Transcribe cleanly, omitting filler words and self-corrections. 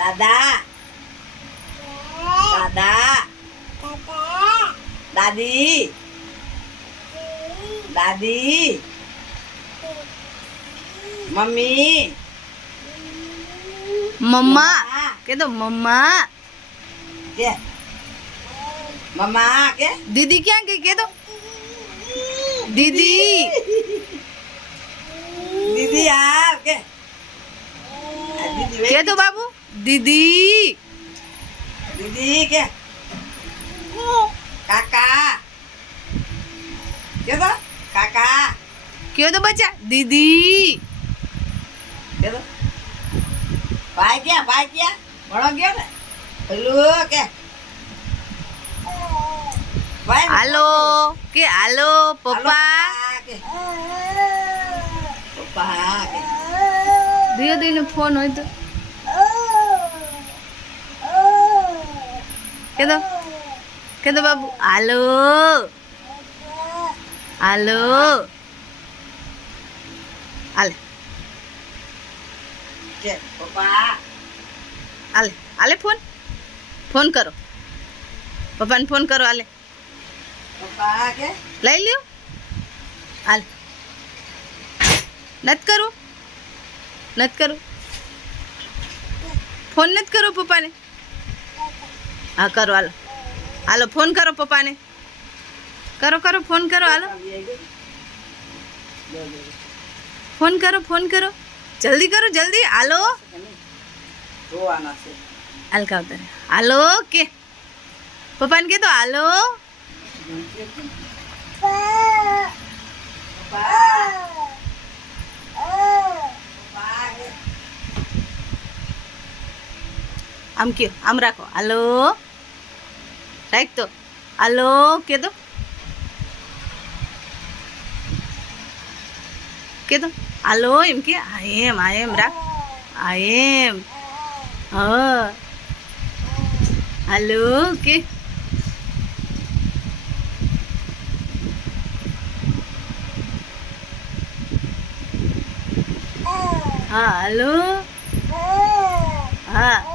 દાદા દાદા દાદી દાદી મમ્મી મમ્મા કે દો મમ્મા કે મમ્મા કે दीदी क्या गई के दो दीदी દીદી આવ કે દીદી के दो बाबू दीदी દીદી કે કાકા કે તો કાકા के दो बच्चा दीदी કે તો ભાઈ ક્યાં ભણો ગયો ને પેલું કે ભાઈ હાલો કે હાલો પપ્પા કે પપ્પા કે દિયો દિનો ફોન હોય તો કે દો બાબુ હાલો હાલો હાલે કે પપ્પા હાલે હાલે ફોન કરો પપ્પાને ફોન કરો હાલે પપ્પા કે લઈ લ્યો હાલ નથી કરું ફોન નથી કરો પપ્પાને હા કરો હાલો હાલો ફોન કરો પપ્પાને કરો ફોન કરો હાલો ફોન કરો જલ્દી હાલો જોવાના છે હાલ કાવતરે હાલો કે પપ્પાને કીધો હાલો આમ કયો આમ રાખો હાલો રાખ તો હાલો કે દો હાલો એમ કે આ એમ રાખ આ એમ હા હાલો કે હા હાલો હા